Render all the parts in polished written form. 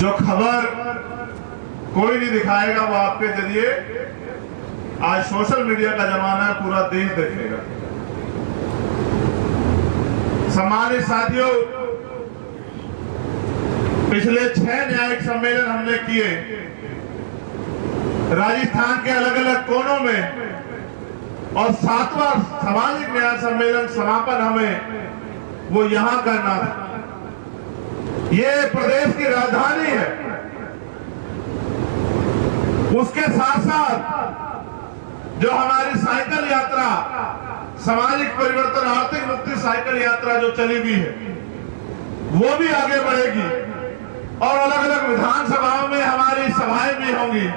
जो खबर कोई नहीं दिखाएगा वो आपके जरिए आज सोशल मीडिया का जमाना है, पूरा देश देखेगा। सम्मानित साथियों, पिछले 6 न्यायिक सम्मेलन हमने किए राजस्थान के अलग अलग कोनों में, और 7वां सामाजिक न्याय सम्मेलन समापन हमें वो यहां करना था। ये प्रदेश की राजधानी है। उसके साथ साथ जो हमारी साइकिल यात्रा, सामाजिक परिवर्तन आर्थिक मुक्ति साइकिल यात्रा जो चली हुई है, वो भी आगे बढ़ेगी और अलग अलग विधानसभाओं में हमारी सभाएं भी होंगी।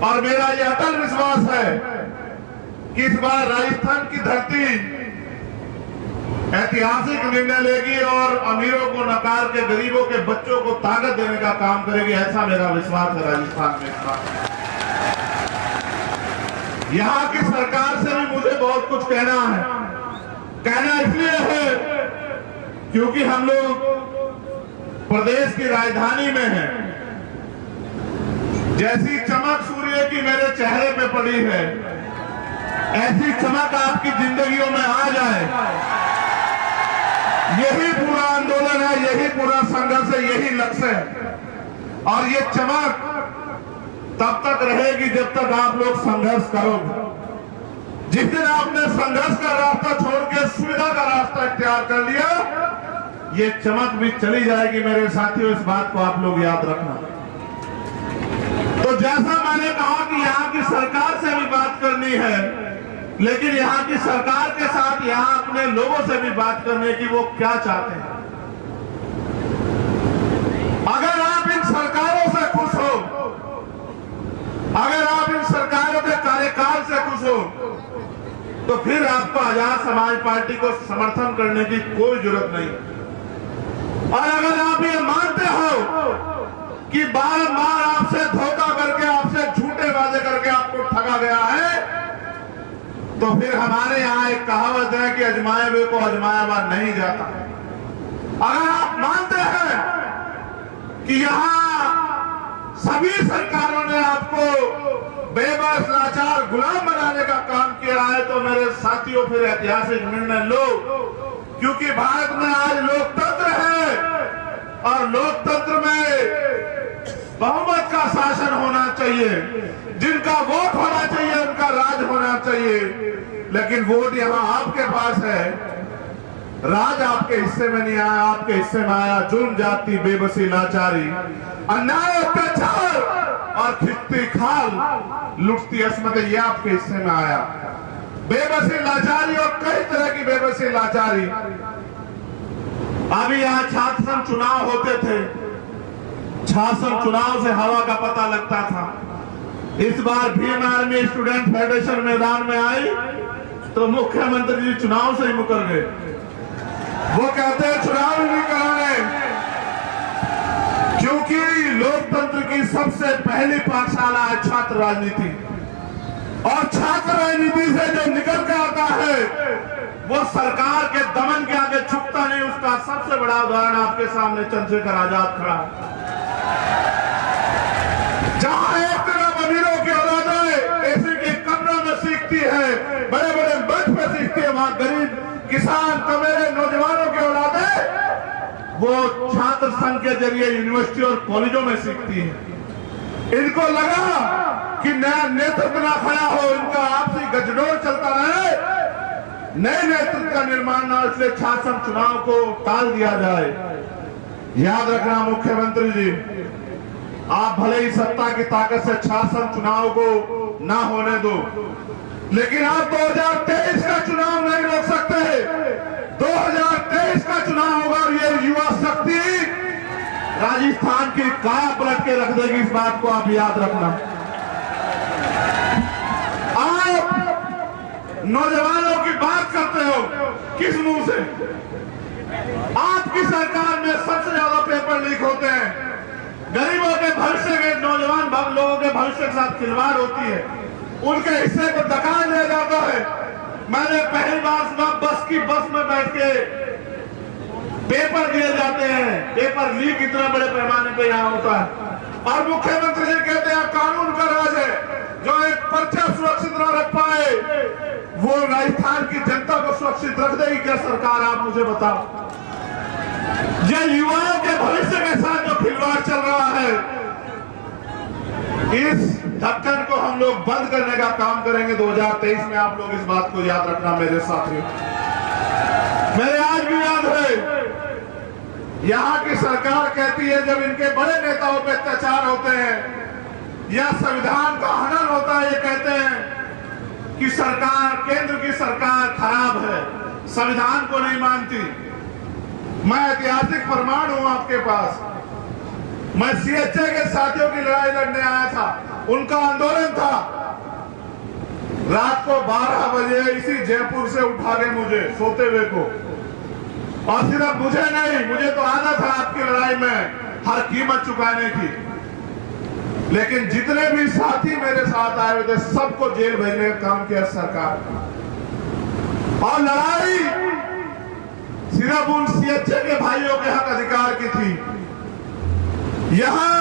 और मेरा ये अटल विश्वास है कि इस बार राजस्थान की धरती ऐतिहासिक निर्णय लेगी और अमीरों को नकार के गरीबों के बच्चों को ताकत देने का काम करेगी। ऐसा मेरा विश्वास है राजस्थान में। यहाँ की सरकार से भी मुझे बहुत कुछ कहना है। कहना इसलिए है क्योंकि हम लोग प्रदेश की राजधानी में हैं। जैसी चमक सूर्य की मेरे चेहरे पे पड़ी है, ऐसी चमक आपकी जिंदगियों में आ जाए, यही पूरा आंदोलन है, यही पूरा संघर्ष है, यही लक्ष्य है। और ये चमक तब तक रहेगी जब तक आप लोग संघर्ष करोगे। जिस दिन आपने संघर्ष का रास्ता छोड़ के सुविधा का रास्ता इख्तियार कर लिया, ये चमक भी चली जाएगी। मेरे साथियों, इस बात को आप लोग याद रखना। तो जैसा मैंने कहा कि यहाँ की सरकार से भी बात करनी है, लेकिन यहाँ की सरकार के साथ यहाँ अपने लोगों से भी बात करने की वो क्या चाहते हैं। अगर आप इन सरकारों से खुश हो, अगर आप इन सरकारों के कार्यकाल से खुश हो, तो फिर आपको आजाद समाज पार्टी को समर्थन करने की कोई जरूरत नहीं। और अगर आप ये मानते हो कि बार-बार आपसे धोखा करके, आपसे झूठे वादे करके आपको ठगा गया है, तो फिर हमारे यहाँ एक कहावत है कि अजमाए हुए को अजमाया हुआ नहीं जाता। अगर आप मानते हैं कि यहाँ सभी सरकारों ने आपको बेबस, लाचार, गुलाम बनाने का काम किया है, तो मेरे साथियों फिर ऐतिहासिक निर्णय लो। क्योंकि भारत में आज लोकतंत्र है और लोकतंत्र में बहुमत का शासन होना चाहिए। जिनका वोट होना चाहिए उनका राज होना चाहिए। लेकिन वोट यहाँ आपके पास है, राज आपके हिस्से में नहीं आया। आपके हिस्से में आया जुल्म, जाति, बेबसी, लाचारी, अन्याय, अत्याचार और खिंचती खाल, लुटती अस्मत, ये आपके हिस्से में आया। बेबसी, लाचारी और कई तरह की बेबसी, लाचारी। अभी यहाँ छात्र संघ चुनाव होते थे, छात्र संघ चुनाव से हवा का पता लगता था। इस बार भीम आर्मी स्टूडेंट फेडरेशन मैदान में आई तो मुख्यमंत्री जी चुनाव से ही मुकर गए। वो कहते हैं चुनाव नहीं कराने, क्योंकि लोकतंत्र की सबसे पहली पाठशाला है छात्र राजनीति। और छात्र राजनीति से जो निकल के आता है वो सरकार के दमन के आगे झुकता नहीं। उसका सबसे बड़ा उदाहरण आपके सामने चंद्रशेखर आजाद खड़ा। जहां एक तरफ अमीरों की औलादें एसी के कमरों में सीखती है, बड़े बड़े मंच पे सीखती है, वहां गरीब किसान, कमेरे, नौजवानों की औलादें वो छात्र संघ के जरिए यूनिवर्सिटी और कॉलेजों में सीखती है। इनको लगा कि नया नेतृत्व ना खड़ा हो, इनका आपसी गठजोड़ चलता रहे, नए नेतृत्व का निर्माण ना, इसलिए छात्र संघ चुनाव को टाल दिया जाए। याद रखना मुख्यमंत्री जी, आप भले ही सत्ता की ताकत से छात्र संघ चुनाव को ना होने दो, लेकिन आप 2023 का चुनाव नहीं रोक सकते। 2023 का चुनाव होगा और ये युवा शक्ति राजस्थान की काया पलट के रख देगी। इस बात को आप याद रखना। आप नौजवानों की बात करते हो किस मुंह से? आपकी सरकार में सबसे ज्यादा पेपर लीक होते हैं। गरीबों के भविष्य के, नौजवान लोगों के भविष्य के साथ खिलवाड़ होती है, उनके हिस्से को दखल दिया जाता है। मैंने पहली बार बस में बैठ के पेपर दिए जाते हैं, पेपर लीक इतना बड़े पैमाने पे यहाँ होता है, और मुख्यमंत्री जी कहते हैं कानून का राज है, जो एक पर्चा सुरक्षित न रख पाए वो राजस्थान की जनता को सुरक्षित रख देगी क्या सरकार? आप मुझे बताओ। ये युवाओं के भविष्य के साथ जो खिलवाड़ चल रहा है, इस ढक्कन को हम लोग बंद करने का काम करेंगे 2023 में। आप लोग इस बात को याद रखना मेरे साथियों। मेरे आज भी याद है, यहाँ की सरकार कहती है जब इनके बड़े नेताओं पे अत्याचार होते हैं या संविधान का हनन होता है, ये कहते हैं कि सरकार, केंद्र की सरकार खराब है, संविधान को नहीं मानती। मैं ऐतिहासिक प्रमाण हूं आपके पास। मैं सीएचए के साथियों की लड़ाई लड़ने आया था, उनका आंदोलन था। रात को 12 बजे इसी जयपुर से उठा गए मुझे सोते हुए को, और सिर्फ मुझे नहीं, मुझे तो आना था आपकी लड़ाई में हर कीमत चुकाने की, लेकिन जितने भी साथी मेरे साथ आए हुए थे सबको जेल भेजने का काम किया सरकार। और लड़ाई सिर्फ उन सीएचए के भाइयों के हक अधिकार की थी। यहां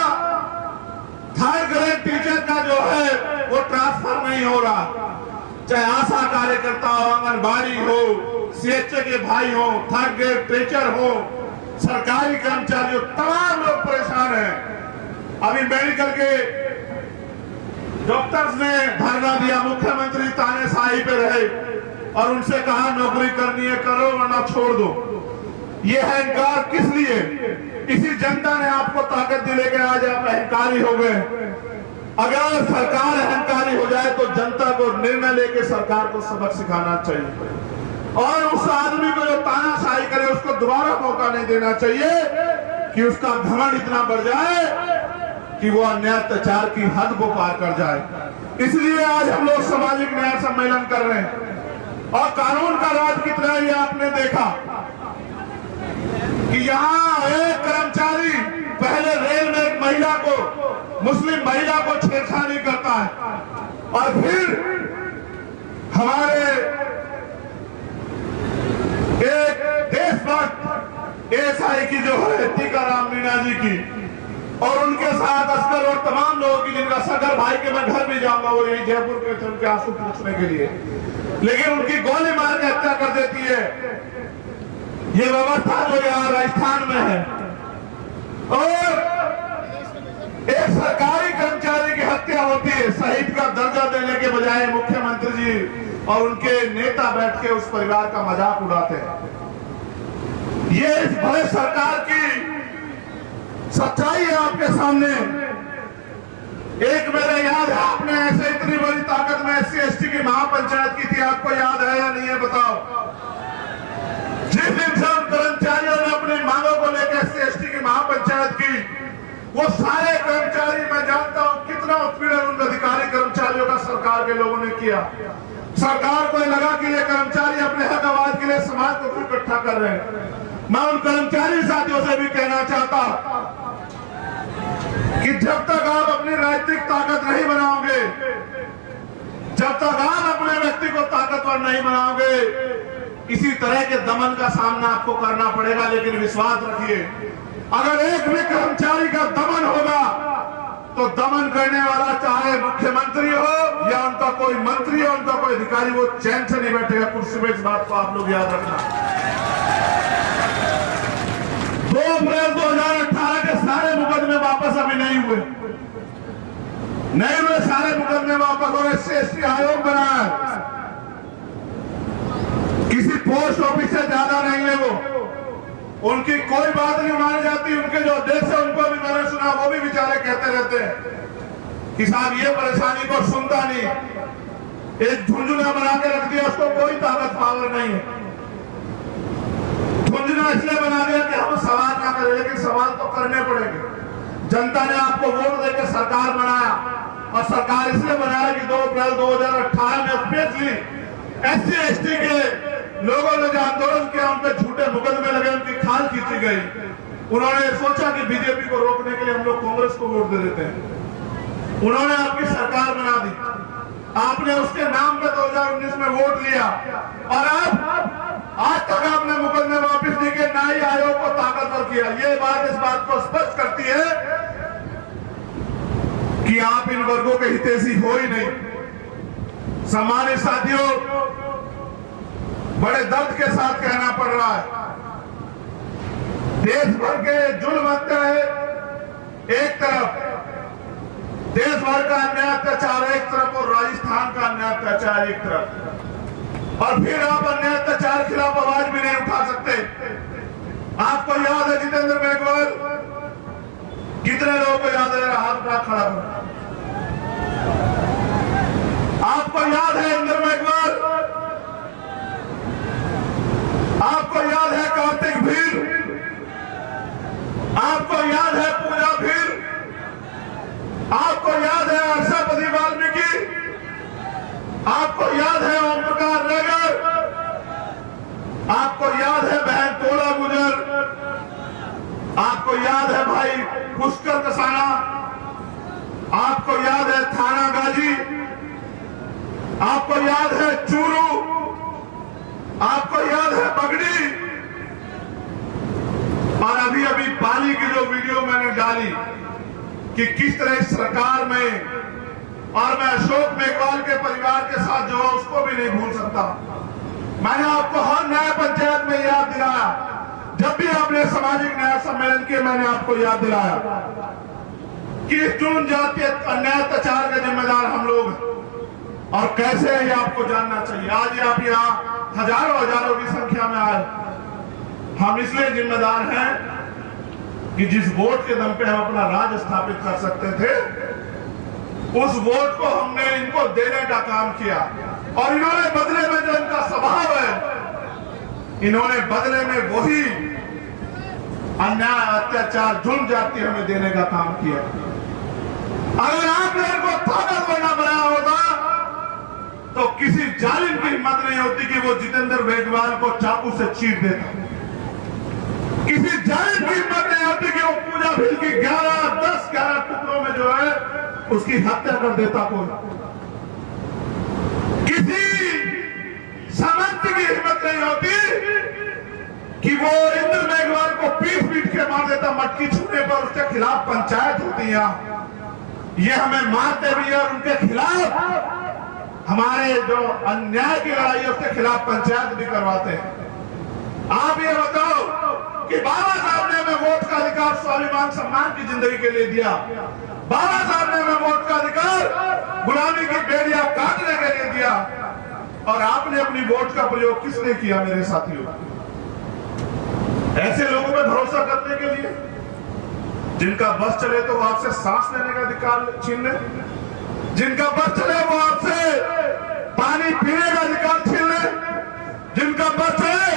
थर्ड ग्रेड टीचर का जो है वो ट्रांसफर नहीं हो रहा, चाहे आशा कार्यकर्ता हो, आंगनबाड़ी हो, सीएचए के भाई हो, थर्ड ग्रेड टीचर हो, सरकारी कर्मचारी हो, तमाम लोग परेशान हैं। अभी मेडिकल के डॉक्टर्स ने धरना दिया, मुख्यमंत्री तानेशाही पे रहे और उनसे कहा नौकरी करनी है करो वरना छोड़ दो। ये अहंकार किस लिए? इसी जनता ने आपको ताकत दिले के आज आप अहंकारी हो गए। अगर सरकार अहंकारी हो जाए तो जनता को निर्णय लेके सरकार को सबक सिखाना चाहिए, और उस आदमी को जो तानाशाही करे उसको दोबारा मौका नहीं देना चाहिए कि उसका घमंड इतना बढ़ जाए कि वो अन्याय अत्याचार की हद को पार कर जाए। इसलिए आज हम लोग सामाजिक न्याय सम्मेलन कर रहे हैं। और कानून का राज कितना है ये आपने देखा कि यहाँ एक कर्मचारी पहले रेल में एक महिला को, मुस्लिम महिला को छेड़छाड़ी करता है, और फिर हमारे एक देशभक्त एएसआई की जो है टीकाराम मीणा जी की, और उनके साथ अस्कर और तमाम लोगों की, जिनका सगर भाई के मैं घर भी जाऊंगा, वो यही जयपुर के थे, उनके आंसू पूछने के लिए, लेकिन उनकी गोली मार के हत्या कर देती है। ये व्यवस्था जो यहाँ राजस्थान में है, और एक सरकारी कर्मचारी की हत्या होती है, शहीद का दर्जा देने के बजाय मुख्यमंत्री जी और उनके नेता बैठ के उस परिवार का मजाक उड़ाते हैं। ये इस बड़े सरकार की सच्चाई है आपके सामने। एक मेरे याद है, आपने ऐसे इतनी बड़ी ताकत में SC/ST की महापंचायत की थी, आपको याद है या नहीं है बताओ? जिस दिन से उन कर्मचारियों ने अपनी मांगों को लेकर SC/ST की महापंचायत की, वो सारे कर्मचारी, मैं जानता हूं कितना उत्पीड़न उन अधिकारी कर्मचारियों का सरकार के लोगों ने किया। सरकार को लगा कि ये कर्मचारी अपने हक आवाज के लिए समाज को इकट्ठा कर रहे हैं। मैं उन कर्मचारी साथियों से भी कहना चाहता कि जब तक आप अपनी राजनीतिक ताकत नहीं बनाओगे, जब तक आप अपने व्यक्ति को ताकतवर नहीं बनाओगे, इसी तरह के दमन का सामना आपको करना पड़ेगा। लेकिन विश्वास रखिए, अगर एक भी कर्मचारी का दमन होगा तो दमन करने वाला चाहे मुख्यमंत्री हो या उनका कोई मंत्री हो, उनका कोई अधिकारी, वो चैन से नहीं बैठेगा कुर्सी में। इस बात को आप लोग याद रखना। 2 अप्रैल 2018 के सारे मुकदमे वापस अभी नहीं हुए, सारे मुकदमे वापस, और SC/ST आयोग बनाया, किसी पोस्ट ऑफिस से ज्यादा नहीं है वो, उनकी कोई बात नहीं मानी जाती। उनके जो अध्यक्ष है उनको भी मैंने सुना, वो भी बेचारे कहते रहते हैं कि साहब ये परेशानी को सुनता नहीं, एक झुंझुना बना के रख दिया, उसको कोई ताकत पावर नहीं है। झुंझुना इसलिए बना दिया कि हम सवाल ना करें, लेकिन सवाल तो करने पड़ेंगे। जनता ने आपको वोट देकर सरकार बनाया, और सरकार इसलिए बनाया कि 2 अप्रैल 2018 में स्पेशली SC/ST के लोगों ने जो आंदोलन किया, उन पर झूठे मुकदमे लगे, उनकी खाल खींची गई। उन्होंने सोचा कि बीजेपी को रोकने के लिए हम लोग कांग्रेस को वोट दे देते हैं। उन्होंने आपकी सरकार बना दी, आपने उसके नाम पे 2019 में वोट लिया, और अब आज तक आपने मुकदमे वापस नहीं किए, ना ही आयोग को ताकतवर किया। ये बात इस बात को स्पष्ट करती है कि आप इन वर्गों के हितैषी हो ही नहीं। सम्मानित साथियों, बड़े दर्द के साथ कहना पड़ रहा है, देश भर के जुल्म अत्याचार एक तरफ, देश भर का अन्याय अत्याचार एक तरफ और राजस्थान का अन्याय अत्याचार एक तरफ, और फिर आप अन्याय अत्याचार के खिलाफ आवाज भी नहीं उठा सकते। आपको याद है जितेंद्र मेघवाल, कितने लोगों को याद है, हाथ उठा खड़ा हो। आपको याद है इंद्र मेघवाल, आपको याद है कार्तिक भील, आपको याद है पूजा भील, आपको याद है हर्षपति वाल्मीकि, आपको याद है ओम प्रकाश नगर, आपको याद है बहन तोला गुजर, आपको याद है भाई पुष्कर कसाना, आपको याद है थाना गाजी, आपको याद है चूरू, आपको याद है बगड़ी, और अभी अभी पाली की जो वीडियो मैंने डाली कि किस तरह सरकार में, और मैं अशोक मेघवाल के परिवार के साथ जो है उसको भी नहीं भूल सकता। मैंने आपको हर न्याय पंचायत में याद दिलाया, जब भी आपने सामाजिक न्याय सम्मेलन किए मैंने आपको याद दिलाया कि चुन जाति अन्याय अत्याचार के जिम्मेदार हम लोग हैं, और कैसे है ये आपको जानना चाहिए। आज आप यहाँ हजारों की संख्या में आए, हम इसलिए जिम्मेदार हैं कि जिस वोट के दम पे हम अपना राज स्थापित कर सकते थे, उस वोट को हमने इनको देने का काम किया, और इन्होंने बदले में जो इनका स्वभाव है, इन्होंने बदले में वही अन्याय अत्याचार जुल्म जाति हमें देने का काम किया। अगर आपने इनको ताकतवर न बनाया होता तो किसी जालिम की हिम्मत नहीं होती कि वो जितेंद्र मेघवाल को चाकू से चीर देता। किसी जालिम की हिम्मत नहीं होती कि वो पूजा भील की 10-11 टुकड़ों में जो है उसकी हत्या कर देता। कोई किसी सामंत की हिम्मत नहीं होती कि वो इंद्र मेघवाल को पीट के मार देता। मटकी छूने पर उसके खिलाफ पंचायत होती है, ये हमें मारते भी है, और उनके खिलाफ हमारे जो अन्याय की लड़ाई है उसके खिलाफ पंचायत भी करवाते हैं। आप ये बताओ कि बाबा साहब ने हमें वोट का अधिकार स्वाभिमान सम्मान की जिंदगी के लिए दिया, बाबा साहब ने हमें वोट का अधिकार गुलामी की बेड़ियां काटने के लिए दिया, और आपने अपनी वोट का प्रयोग किस लिए किया मेरे साथियों? ऐसे लोगों पे भरोसा करने के लिए जिनका बस चले तो आपसे सांस लेने का अधिकार छीन ले, जिनका बस चले वो आपसे पानी पीने का अधिकार छीन ले, जिनका बस चले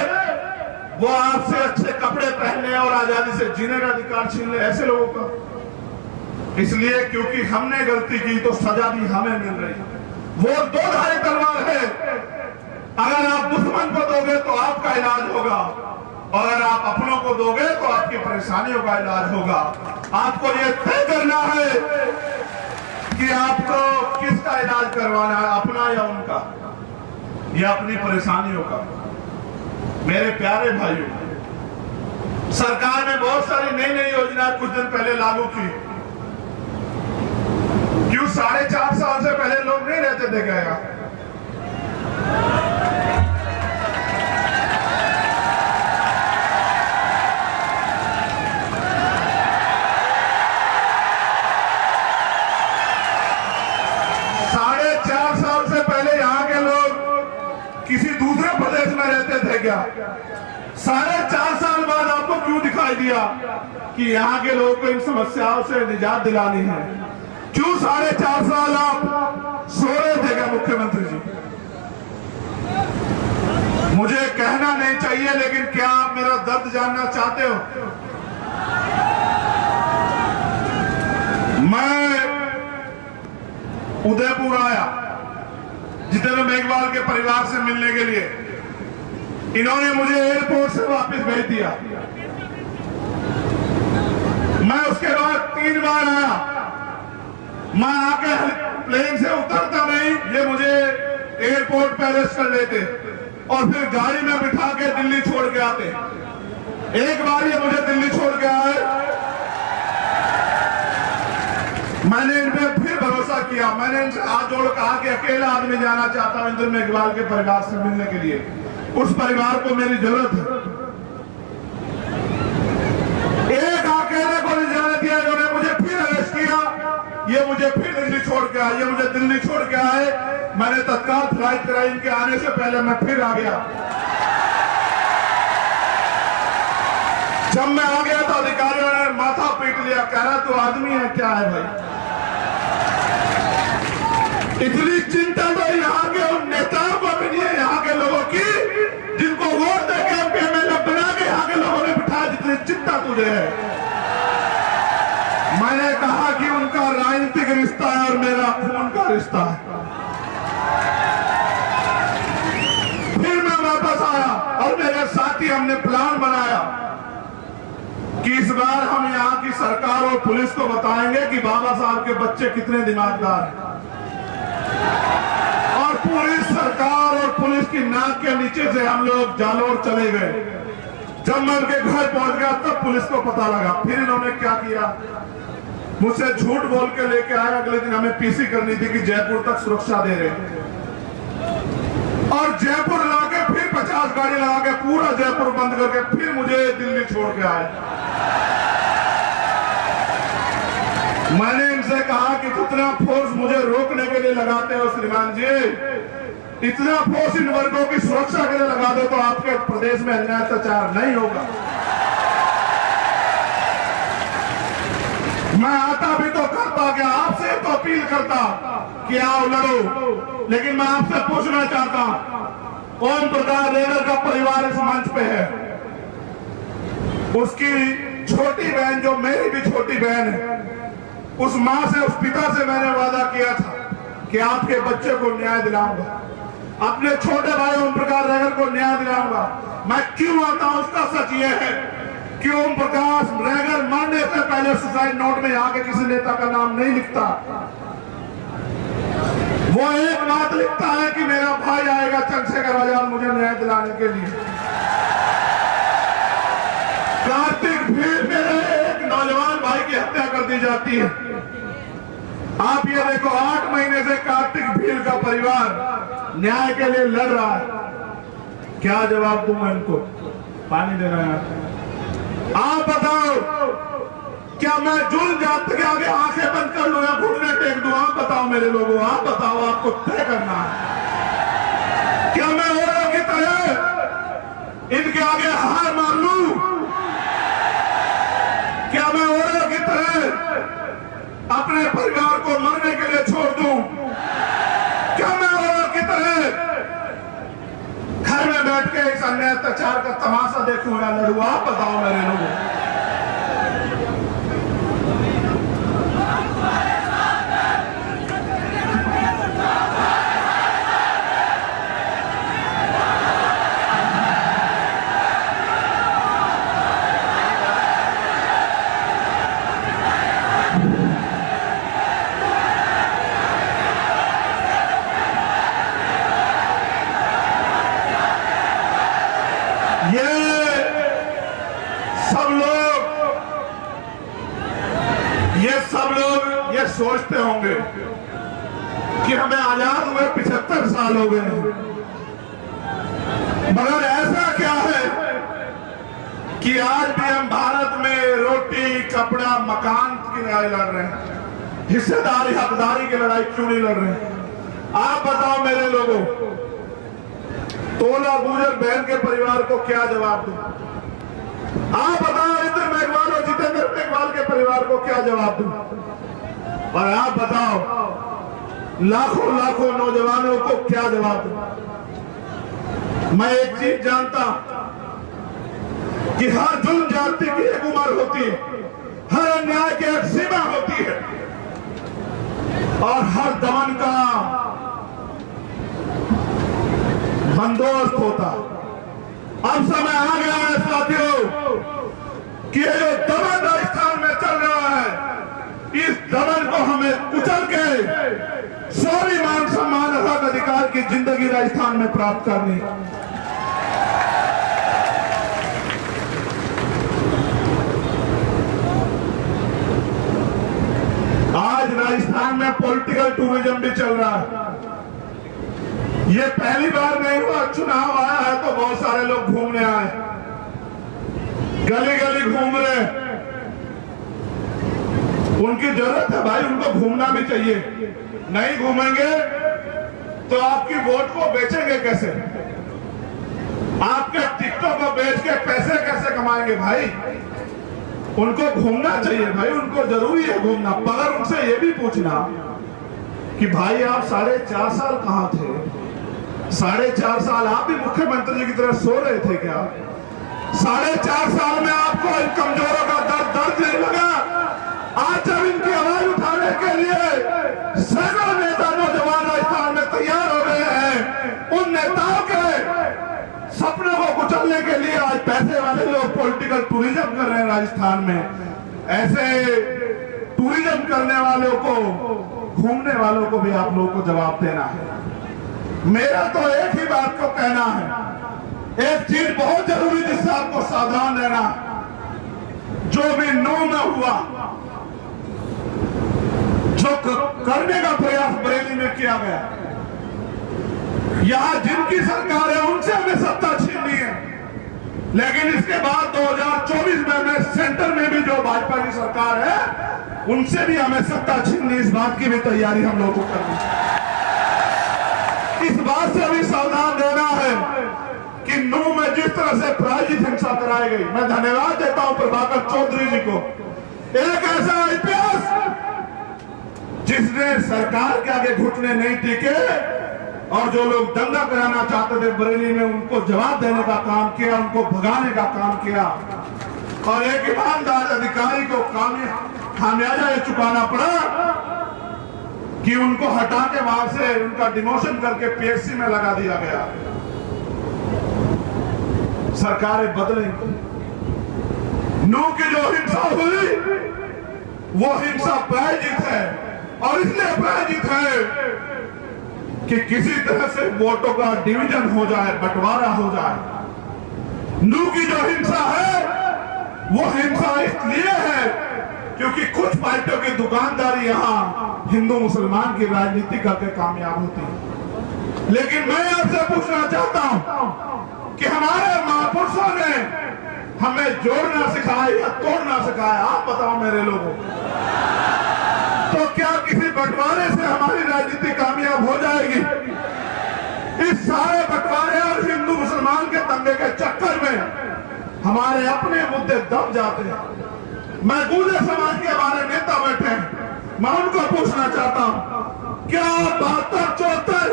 वो आपसे अच्छे कपड़े पहनने और आजादी से जीने का अधिकार छीन ले। ऐसे लोगों का इसलिए क्योंकि हमने गलती की तो सजा भी हमें मिल रही। वो दो धारी तलवार है, अगर आप दुश्मन को दोगे तो आपका इलाज होगा, और अगर आप अपनों को दोगे तो आपकी परेशानियों का इलाज होगा। आपको ये तय करना है कि आपको किसका इलाज करवाना है, अपना या उनका, या अपनी परेशानियों का। मेरे प्यारे भाइयों, सरकार ने बहुत सारी नई योजनाएं कुछ दिन पहले लागू की। क्यों 4.5 साल से पहले लोग नहीं रहते थे क्या? 4.5 साल से पहले यहाँ के लोग किसी दूसरे प्रदेश में रहते थे क्या? 4.5 साल बाद आपको क्यों दिखाई दिया कि यहाँ के लोगों को इन समस्याओं से निजात दिलानी है? क्यों 4.5 साल आप सो रहे थे क्या मुख्यमंत्री जी? मुझे कहना नहीं चाहिए, लेकिन क्या आप मेरा दर्द जानना चाहते हो? मैं उदयपुर आया जितेंद्र मेघवाल के परिवार से मिलने के लिए। इन्होंने मुझे एयरपोर्ट से वापस भेज दिया। मैं उसके बाद 3 बार आया। मैं आके प्लेन से उतरता नहीं, ये मुझे एयरपोर्ट पे अरेस्ट कर लेते। और फिर गाड़ी में बिठा के दिल्ली छोड़ के आते। एक बार ये मुझे दिल्ली छोड़ के आए, मैंने इन पे फिर भरोसा किया। मैंने इनसे हाथ जोड़ कहा कि अकेला आदमी जाना चाहता हूं इंद्र मेघवाल के परिवार से मिलने के लिए, उस परिवार को मेरी जरूरत है। एक अकेले को नहीं जाने दिया, इन्होंने मुझे फिर अरेस्ट किया, ये मुझे फिर दिल्ली छोड़ के आए। ये मुझे दिल्ली छोड़ के आए, मैंने तत्काल फ्लाइट कराई, इनके आने से पहले मैं फिर आ गया। जब मैं आ गया तो अधिकारियों ने माथा पीट लिया, कह रहा तू आदमी है क्या है भाई। इतनी चिंता तो यहाँ के उन नेताओं को भी नहीं है, यहाँ के लोगों की जिनको वोट देके एमएलए बना के यहाँ के लोगों ने बिठा, जितनी चिंता तुझे है। मैंने कहा कि उनका राजनीतिक रिश्ता है और मेरा खून का रिश्ता है। फिर मैं वापस आया और मेरे साथी हमने प्लान बनाया कि इस बार हम यहाँ की सरकार और पुलिस को बताएंगे कि बाबा साहब के बच्चे कितने दिमागदार हैं। और पूरी सरकार और पुलिस की नाक के नीचे से हम लोग जालौर चले गए। जब मैं उनके घर पहुंच गया तब पुलिस को पता लगा। फिर इन्होंने क्या किया, मुझसे झूठ बोल के लेके आए। अगले दिन हमें पीसी करनी थी कि जयपुर तक सुरक्षा दे रहे, और जयपुर लाके फिर 50 गाड़ी लगा के पूरा जयपुर बंद करके फिर मुझे दिल्ली छोड़ के आए। मैंने इनसे कहा कि जितना फोर्स मुझे रोकने के लिए लगाते हो श्रीमान जी, इतना फोर्स इन वर्गों की सुरक्षा के लिए लगा दो तो आपके प्रदेश में अन्याय अत्याचार नहीं होगा। मैं आता भी तो करता क्या, आपसे तो अपील करता कि आओ लड़ो। लेकिन मैं आपसे पूछना चाहता हूं, ओम प्रकाश रेगर का परिवार इस मंच पे है, उसकी छोटी बहन जो मेरी भी छोटी बहन है, उस माँ से उस पिता से मैंने वादा किया था कि आपके बच्चे को न्याय दिलाऊंगा, अपने छोटे भाई ओम प्रकाश रेगर को न्याय दिलाऊंगा। मैं क्यों आता हूं उसका सच ये है कि ओम प्रकाश रेगर मरने से पहले सुसाइड नोट में यहाँ के किसी नेता का नाम नहीं लिखता। वो एक बात लिखता है कि मेरा भाई आएगा चंद्रशेखर आजाद मुझे न्याय दिलाने के लिए। कार्तिक भील मेरे एक नौजवान भाई की हत्या कर दी जाती है। आप ये देखो, 8 महीने से कार्तिक भील का परिवार न्याय के लिए लड़ रहा है। क्या जवाब दूं मैं इनको? पानी देना है। आप बताओ, क्या मैं जुल्म जात के आगे आंखें बंद कर लूं या घुटने टेक दूं? आप बताओ मेरे लोगों, आप बताओ, आपको तय करना है। क्या मैं औरों की तरह इनके आगे हार मान लूं? क्या मैं औरों की तरह अपने परिवार को मरने के लिए छोड़ दूं? क्या मैं औरों की तरह घर में बैठ के इस अन्याय अत्याचार का तमाशा देखूं या लड़ूं? आप बताओ मेरे लोगों। ये सोचते होंगे कि हमें आजाद हुए 75 साल हो गए, मगर ऐसा क्या है कि आज भी हम भारत में रोटी, कपड़ा, मकान की लड़ाई लड़ रहे हैं, हिस्सेदारी, हकदारी की लड़ाई क्यों नहीं लड़ रहे हैं? आप बताओ मेरे लोगों, तोला गुजर बहन के परिवार को क्या जवाब दूं? आप बताओ इंद्र मेघवाल और जितेंद्र मेघवाल के परिवार को क्या जवाब दूं? और आप बताओ लाखों लाखों नौजवानों को क्या जवाब दूं? मैं एक चीज जानता कि हर जुल्म जाति की एक उम्र होती है, हर अन्याय की एक सीमा होती है, और हर दमन का बंदोबस्त होता। अब समय आ गया है साथियों कि ये जो दमन राजस्थान में चल रहा है, इस दमन को हमें कुचल के सारी मान सम्मान हक अधिकार की जिंदगी राजस्थान में प्राप्त करनी। राजस्थान में पॉलिटिकल टूरिज्म भी चल रहा है। ये पहली बार नहीं हुआ, चुनाव आया है तो बहुत सारे लोग घूमने आए, गली गली घूम रहे। उनकी जरूरत है भाई, उनको घूमना भी चाहिए। नहीं घूमेंगे तो आपकी वोट को बेचेंगे कैसे? आपके टिकटों को बेच के पैसे कैसे कमाएंगे भाई? उनको घूमना चाहिए भाई, उनको जरूरी है घूमना। मगर उनसे ये भी पूछना कि भाई आप 4.5 साल कहां थे? 4.5 साल आप भी मुख्यमंत्री जी की तरह सो रहे थे क्या? 4.5 साल में आपको इन कमजोरों का दर्द नहीं लगा? आज जब इनकी आवाज उठाने के लिए सैकड़ों नेता नौजवान राजस्थान में तैयार हो गए हैं, उन नेताओं के सपनों को कुचलने के लिए आज पैसे वाले लोग पॉलिटिकल टूरिज्म कर रहे हैं राजस्थान में। ऐसे टूरिज्म करने वालों को, घूमने वालों को भी आप लोगों को जवाब देना है। मेरा तो एक ही बात को कहना है, एक चीज बहुत जरूरी जिससे आपको सावधान रहना, जो भी 9 में हुआ, जो करने का प्रयास बरेली में किया गया, यहां जिनकी सरकार है उनसे हमें सत्ता छीननी है। लेकिन इसके बाद 2024 में सेंटर में भी जो भाजपा की सरकार है उनसे भी हमें सत्ता छीननी, इस बात की भी तैयारी हम लोगों को करनी है। इस बात से भी सावधान रहना है कि नूह में जिस तरह से प्रायोजित हिंसा कराई गई, मैं धन्यवाद देता हूं प्रभाकर चौधरी जी को। एक ऐसा आईपीएस जिसने सरकार के आगे घुटने नहीं टिके और जो लोग दंगा कराना चाहते थे बरेली में, उनको जवाब देने का काम किया, उनको भगाने का काम किया। और एक ईमानदार अधिकारी को खामियाजा ये चुकाना पड़ा कि उनको हटा के वहां से उनका डिमोशन करके पीएससी में लगा दिया गया। सरकारें बदलेंगी। नूह की जो हिंसा हुई वो हिंसा प्रायोजित है, और इसलिए प्रायोजित है कि किसी तरह से वोटों का डिवीजन हो जाए, बंटवारा हो जाए। नूह की जो हिंसा है वो हिंसा इसलिए है क्योंकि कुछ पार्टियों की दुकानदारी यहां हिंदू मुसलमान की राजनीति करके कामयाब होती है। लेकिन मैं आपसे पूछना चाहता हूं कि हमारे महापुरुषों ने हमें जोड़ना सिखाया या तोड़ना सिखाया? आप बताओ मेरे लोगों। तो क्या किसी बंटवारे से हमारी राजनीति कामयाब हो जाएगी? इस सारे बंटवारे और हिंदू मुसलमान के दंगे के चक्कर में हमारे अपने मुद्दे दब जाते हैं। मैं गुर्जर समाज के हमारे नेता बैठे हैं, मैं उनको पूछना चाहता हूं, क्या 72-74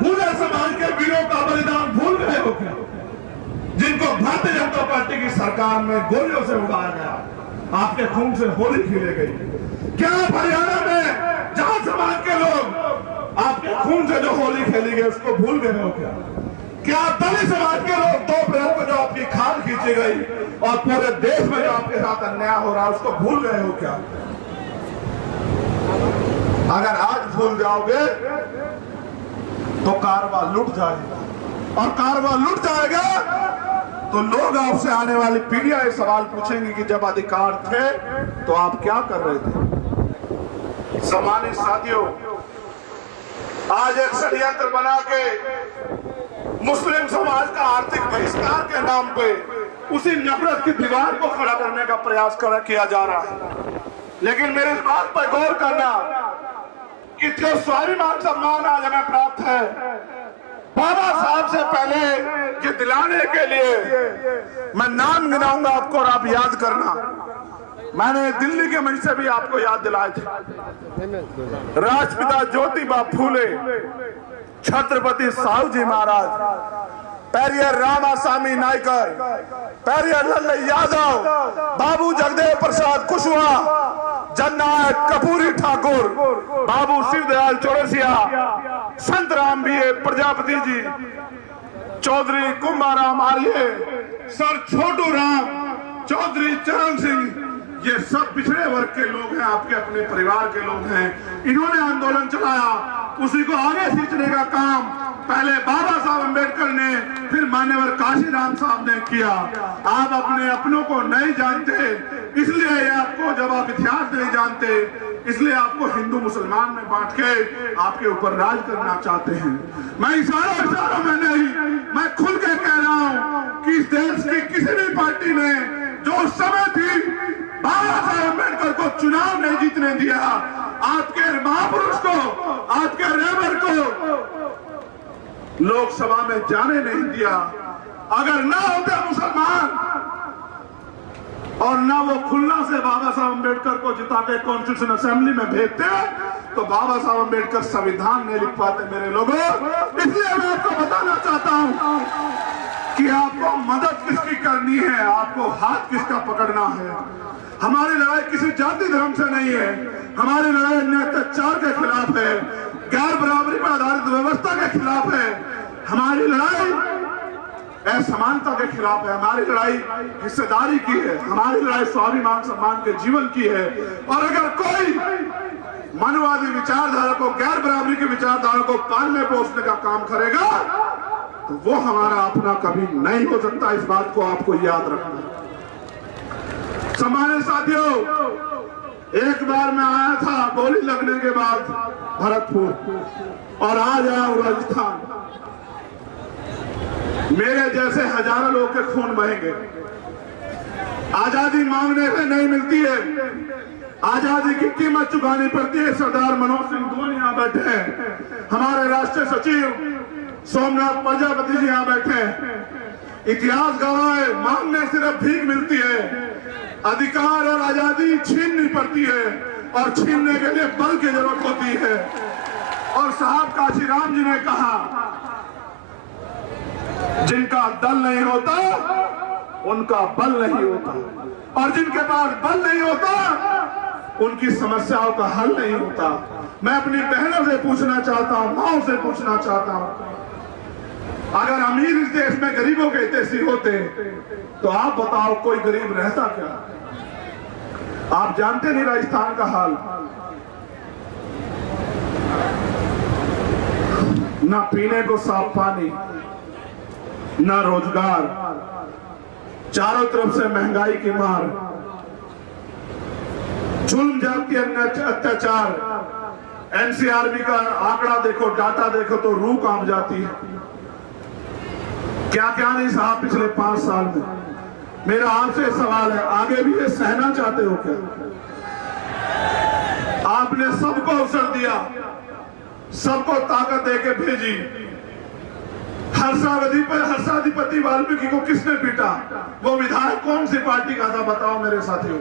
गुर्जर समाज के वीरों का बलिदान भूल गए हो क्या? जिनको भारतीय जनता पार्टी की सरकार में गोलियों से उड़ाया गया, आपके खून से होली खेले गई। क्या हरियाणा में जहां समाज के लोग आपके खून से जो होली खेली गई उसको भूल गए हो क्या? क्या दलित समाज के लोग 2 अप्रैल को जो आपकी खाल खींची गई और पूरे देश में जो आपके साथ अन्याय हो रहा है उसको भूल गए हो क्या? अगर आज भूल जाओगे तो कारवा लुट जाएगा, और कारवा लुट जाएगा तो लोग आपसे, आने वाली पीढ़ियां ये सवाल पूछेंगी कि जब अधिकार थे तो आप क्या कर रहे थे? सम्मानित साथियों, आज एक षड्यंत्र बना के मुस्लिम समाज का आर्थिक बहिष्कार के नाम पे उसी नफरत की दीवार को खड़ा करने का प्रयास किया जा रहा है। लेकिन मेरे इस बात पर गौर करना कि जो स्वाभिमान सम्मान आज हमें प्राप्त है, बाबा साहब से पहले ये दिलाने के लिए मैं नाम गिनाऊंगा आपको और आप याद करना। मैंने दिल्ली के मंच से भी आपको याद दिलाए थे। राष्ट्रपिता ज्योतिबा फूले, छत्रपति साहू जी महाराज, पेरियर रामासामी नायकर, पेरियर लल्लू यादव, बाबू जगदेव प्रसाद कुशवाहा, जननायक कपूरी ठाकुर, बाबू शिवदयाल चौरसिया, संत राम बीए प्रजापति जी, चौधरी कुंभाराम आर्य, सर छोटू राम, चौधरी चरण सिंह, ये सब पिछड़े वर्ग के लोग हैं, आपके अपने परिवार के लोग हैं। इन्होंने आंदोलन चलाया, उसी को आगे खींचने का काम पहले बाबा साहब अम्बेडकर ने, फिर मान्यवर काशीराम साहब ने किया। आप अपने अपनों को नहीं जानते, इसलिए आपको, जब आप इतिहास नहीं जानते, इसलिए आपको हिंदू मुसलमान में बांट के आपके ऊपर राज करना चाहते हैं। मैं इशारों में नहीं, मैं खुल के कह रहा हूं कि इस देश की किसी भी पार्टी ने जो उस समय थी बाबा साहब अम्बेडकर को चुनाव नहीं जीतने दिया, आपके महापुरुष को, आपके रेबर को लोकसभा में जाने नहीं दिया। अगर ना होते मुसलमान और ना वो खुलना से बाबा साहब अम्बेडकर को जिता के कॉन्स्टिट्यूशन असेंबली में भेजते, तो बाबा साहब अम्बेडकर संविधान नहीं लिख पाते मेरे लोगों। इसलिए मैं आपको बताना चाहता हूं कि आपको मदद किसकी करनी है, आपको हाथ किसका पकड़ना है। हमारी लड़ाई किसी जाति धर्म से नहीं है, हमारी लड़ाई अन्याय अत्याचार के खिलाफ है, गैर बराबरी पर आधारित व्यवस्था के खिलाफ है, हमारी लड़ाई असमानता के खिलाफ है, हमारी लड़ाई हिस्सेदारी की है, हमारी लड़ाई स्वाभिमान सम्मान के जीवन की है। और अगर कोई मनवादी विचारधारा को, गैर बराबरी की विचारधारा को पालने पोसने का काम करेगा, तो वो हमारा अपना कभी नहीं हो सकता। इस बात को आपको याद रखना। सम्मानित साथियों, एक बार मैं आया था गोली लगने के बाद भरतपुर, और आज आया हूं राजस्थान। मेरे जैसे हजारों लोग के खून बहेंगे। आजादी मांगने से नहीं मिलती है, आजादी की कीमत चुकानी पड़ती है। सरदार मनोज सिंह धोनी यहाँ बैठे हैं, हमारे राष्ट्रीय सचिव सोमनाथ प्रजापति जी यहाँ बैठे हैं। इतिहास गवाह है, मांगने सिर्फ भीख मिलती है, अधिकार और आजादी छीननी पड़ती है, और छीनने के लिए बल की जरूरत होती है। और साहब काशीराम जी ने कहा, जिनका दल नहीं होता उनका बल नहीं होता, और जिनके पास बल नहीं होता उनकी समस्याओं का हल नहीं होता। मैं अपनी बहनों से पूछना चाहता हूं, माओ से पूछना चाहता हूं, अगर अमीर इस देश में गरीबों के हितैषी होते तो आप बताओ कोई गरीब रहता क्या? आप जानते नहीं राजस्थान का हाल, ना पीने को साफ पानी, ना रोजगार, चारों तरफ से महंगाई की मार, जुल्म जाति अत्याचार। एनसीआरबी का आंकड़ा देखो, डाटा देखो तो रूह कांप जाती है। क्या क्या नहीं सहा पिछले 5 साल में। मेरा आपसे सवाल है, आगे भी ये सहना चाहते हो क्या? आपने सबको अवसर दिया, सबको ताकत देके भेजी। हर्षाधिपति वाल्मीकि को किसने पीटा? वो विधायक कौन सी पार्टी का था बताओ मेरे साथियों?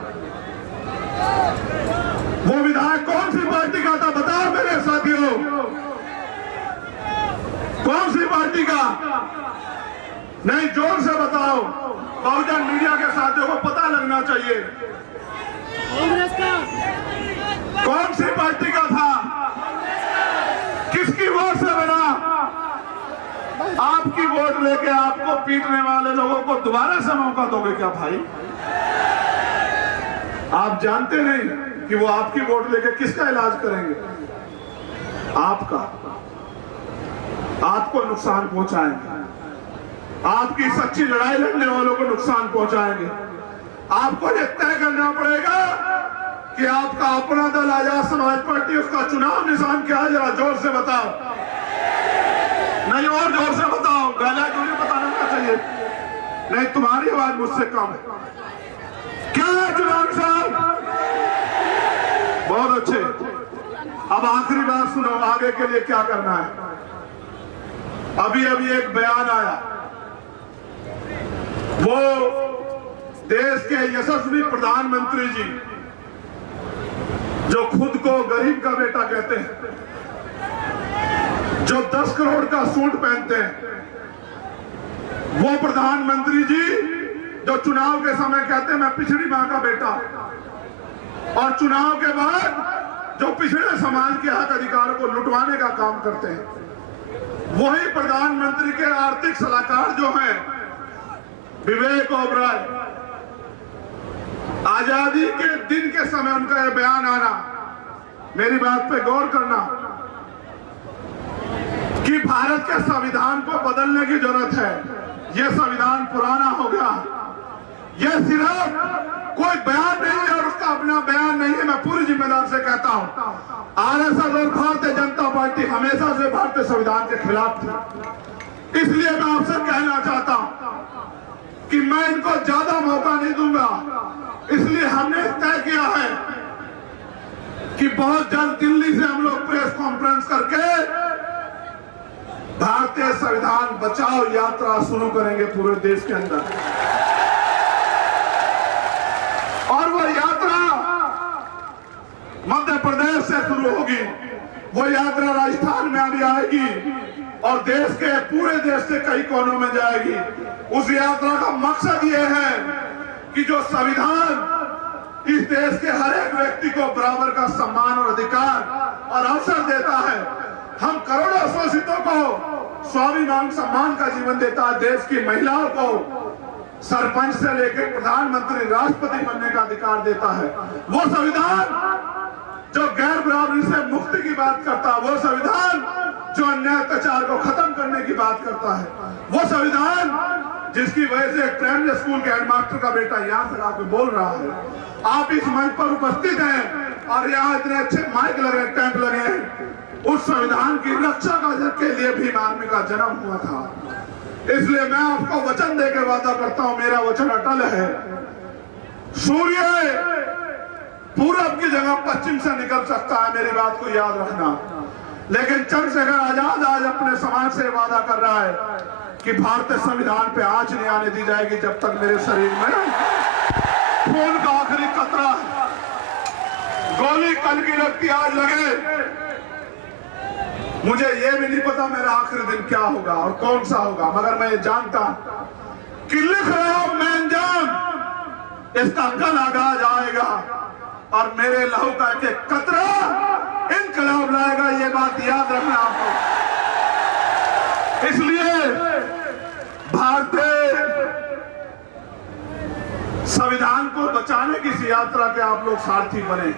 वो विधायक कौन सी पार्टी का था बताओ मेरे साथियों? कौन सी पार्टी का? नहीं, जोर से बताओ, बहुजन मीडिया के साथियों को पता लगना चाहिए। कांग्रेस का। कौन सी पार्टी का था? किसकी वोट से बना? आपकी वोट लेके आपको पीटने वाले लोगों को दोबारा से मौका दोगे क्या भाई? आप जानते नहीं कि वो आपकी वोट लेके किसका इलाज करेंगे? आपका। आपको नुकसान पहुंचाएंगे, आपकी सच्ची लड़ाई लड़ने वालों को नुकसान पहुंचाएंगे। आपको ये तय करना पड़ेगा कि आपका अपना दल आजाद समाज पार्टी, उसका चुनाव निशान क्या है? जरा जोर से बताओ। नहीं, और जोर से बताओ, गाला जोर बताना चाहिए। नहीं, तुम्हारी आवाज मुझसे कम है। क्या है चुनाव निशान? बहुत अच्छे। अब आखिरी बात सुनो, आगे के लिए क्या करना है। अभी एक बयान आया, वो देश के यशस्वी प्रधानमंत्री जी, जो खुद को गरीब का बेटा कहते हैं, जो 10 करोड़ का सूट पहनते हैं, वो प्रधानमंत्री जी जो चुनाव के समय कहते हैं मैं पिछड़ी मां का बेटा, और चुनाव के बाद जो पिछड़े समाज के हक अधिकार को लुटवाने का काम करते हैं, वही प्रधानमंत्री के आर्थिक सलाहकार जो हैं विवेक ओबराय, आजादी के दिन के समय उनका यह बयान आना, मेरी बात पे गौर करना कि भारत के संविधान को बदलने की जरूरत है। यह संविधान पुराना हो गया। यह सिर्फ कोई बयान नहीं है और उसका अपना बयान नहीं है। मैं पूरी जिम्मेदार से कहता हूं, आरएसएस और भारतीय जनता पार्टी हमेशा से भारतीय संविधान के खिलाफ थी। इसलिए मैं आपसे कहना चाहता हूं कि मैं इनको ज्यादा मौका नहीं दूंगा। इसलिए हमने तय किया है कि बहुत जल्द दिल्ली से हम लोग प्रेस कॉन्फ्रेंस करके भारतीय संविधान बचाओ यात्रा शुरू करेंगे पूरे देश के अंदर। और वो यात्रा मध्य प्रदेश से शुरू होगी, वो यात्रा राजस्थान में अभी आएगी और देश के पूरे देश के कई कोनों में जाएगी। उस यात्रा का मकसद ये है कि जो संविधान इस देश के हर एक व्यक्ति को बराबर का सम्मान और अधिकार और अवसर देता है, हम करोड़ों शोषितों को स्वाभिमान सम्मान का जीवन देता है, देश की महिलाओं को सरपंच से लेकर प्रधानमंत्री राष्ट्रपति बनने का अधिकार देता है, वो संविधान जो गैर बराबरी से मुक्ति की बात करता है, वो संविधान जो अन्याय अत्याचार को खत्म करने की बात करता है, वो संविधान जिसकी वजह से एक प्राइमरी स्कूल के हेडमास्टर का बेटा यहाँ से आके बोल रहा है। आप इस मंच पर उपस्थित हैं और यहाँ इतने अच्छे माइक लगे, टैंक लगे हैं। उस संविधान की रक्षा के लिए भी आदमी का जन्म हुआ था। इसलिए मैं आपको वचन देकर वादा करता हूं, मेरा वचन अटल है। सूर्य पूरब की जगह पश्चिम से निकल सकता है, मेरी बात को याद रखना। लेकिन चंद्रशेखर आजाद आज अपने समाज से वादा कर रहा है कि भारतीय संविधान पे आंच नहीं आने दी जाएगी जब तक मेरे शरीर में खून का आखिरी कतरा है। गोली कल की लगती आज लगे। मुझे ये भी नहीं पता मेरा आखिरी दिन क्या होगा और कौन सा होगा, मगर मैं ये जानता कि लिख रहा हूं मैं अंजाम, इसका कल आगाज आएगा और मेरे लहू का एक कतरा इनकलाब लाएगा। ये बात याद रखना आपको। इसलिए भारतीय संविधान को बचाने की इस यात्रा के आप लोग सारथी बने।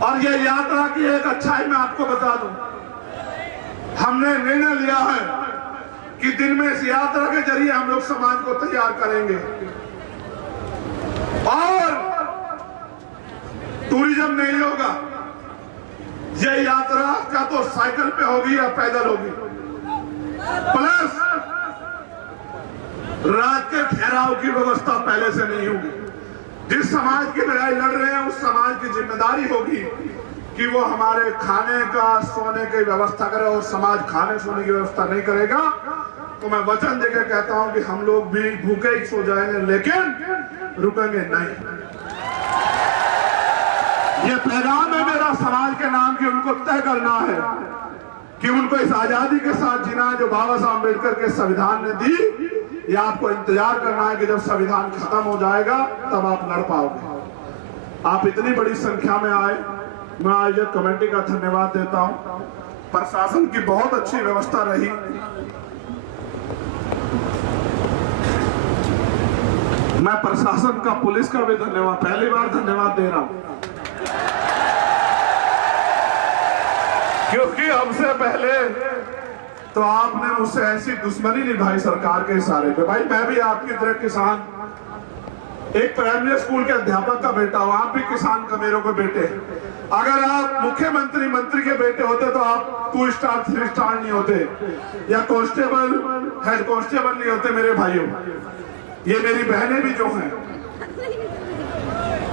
और ये यात्रा की एक अच्छाई मैं आपको बता दूं, हमने निर्णय लिया है कि दिन में इस यात्रा के जरिए हम लोग समाज को तैयार करेंगे और टूरिज्म नहीं होगा। यह यात्रा क्या तो साइकिल पे होगी या पैदल होगी, प्लस रात के ठहराव की व्यवस्था पहले से नहीं होगी। जिस समाज की लड़ाई लड़ रहे हैं उस समाज की जिम्मेदारी होगी कि वो हमारे खाने का सोने की व्यवस्था करे और समाज खाने सोने की व्यवस्था नहीं करेगा तो मैं वचन देकर कहता हूं कि हम लोग भी भूखे ही सो जाएंगे लेकिन रुकेंगे नहीं। ये पैगाम है मेरा समाज के नाम की, उनको तय करना है कि उनको इस आजादी के साथ जीना है जो बाबा साहब अम्बेडकर के संविधान ने दी। ये आपको इंतजार करना है कि जब संविधान खत्म हो जाएगा तब आप लड़ पाओगे। आप इतनी बड़ी संख्या में आए, मैं आयोजक कमेटी का धन्यवाद देता हूं। प्रशासन की बहुत अच्छी व्यवस्था रही। मैं प्रशासन का, पुलिस का भी धन्यवाद, पहली बार धन्यवाद दे रहा हूं क्योंकि हमसे पहले तो आपने मुझसे ऐसी दुश्मनी निभाई सरकार के इशारे पे। भाई मैं भी आपकी तरह किसान, एक प्राइमरी स्कूल के अध्यापक का बेटा हूं, आप भी किसान का मेरे को बेटे। अगर आप मुख्यमंत्री मंत्री के बेटे होते तो आप 2 स्टार 3 स्टार नहीं होते या कांस्टेबल हेड कांस्टेबल नहीं होते। मेरे भाइयों, ये मेरी बहनें भी जो हैं,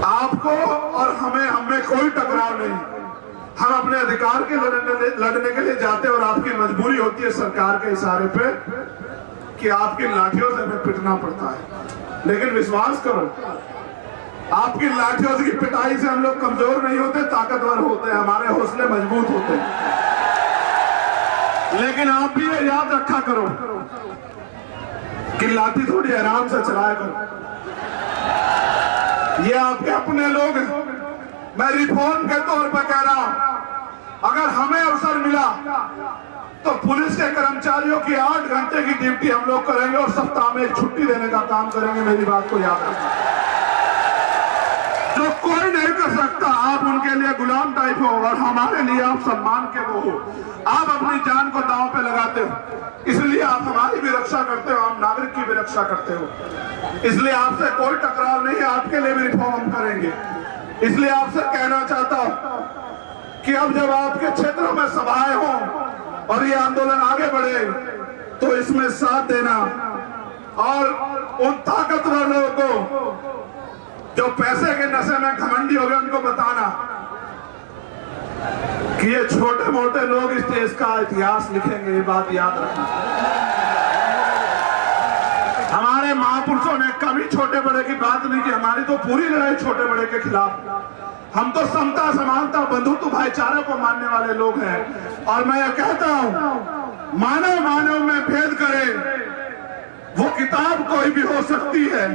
आपको और हमें कोई टकराव नहीं। हम अपने अधिकार के लड़ने के लिए जाते हैं और आपकी मजबूरी होती है सरकार के इशारे पे कि आपकी लाठियों से हमें पिटना पड़ता है। लेकिन विश्वास करो, आपकी लाठियों की पिटाई से हम लोग कमजोर नहीं होते, ताकतवर होते हैं, हमारे हौसले मजबूत होते हैं। लेकिन आप भी ये याद रखा करो कि लाठी थोड़ी आराम से चलाया करो। ये आपके अपने लोग हैं। मैं रिफॉर्म के तौर पर कह रहा हूं, अगर हमें अवसर मिला तो पुलिस के कर्मचारियों की 8 घंटे की ड्यूटी हम लोग करेंगे और सप्ताह में एक छुट्टी देने का काम करेंगे। मेरी बात को याद रखना। जो कोई नहीं कर सकता। आप उनके लिए गुलाम टाइप हो और हमारे लिए आप सम्मान के वो हो। आप अपनी जान को दांव पे लगाते हो, इसलिए आप हमारी भी रक्षा करते हो, आप नागरिक की भी रक्षा करते हो। इसलिए आपसे कोई टकराव नहीं है, आपके लिए भी रिफॉर्म हम करेंगे। इसलिए आपसे कहना चाहता हूं कि अब जब आपके क्षेत्रों में सभाएं हों और ये आंदोलन आगे बढ़े तो इसमें साथ देना और उन ताकतवर लोगों को जो पैसे के नशे में घमंडी हो गए उनको बताना कि ये छोटे मोटे लोग इस देश का इतिहास लिखेंगे। ये बात याद रखना। हमारे महापुरुषों ने कभी छोटे बड़े की बात नहीं की। हमारी तो पूरी लड़ाई छोटे बड़े के खिलाफ। हम तो समता समानता बंधुत्व भाईचारे को मानने वाले लोग हैं। और मैं यह कहता हूं, मानव मानव में भेद करे वो किताब कोई भी हो सकती है,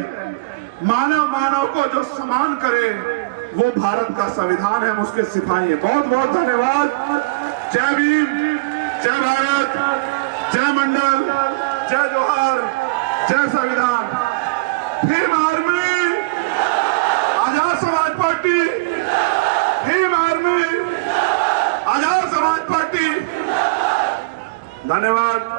मानव मानव को जो सम्मान करे वो भारत का संविधान है, हम उसके सिपाही हैं। बहुत बहुत धन्यवाद। जय भीम, जय भारत, जय मंडल, जय जोहार, जय संविधान। Bhim army, Azad Samaj party, Bhim army, Azad Samaj party. धन्यवाद।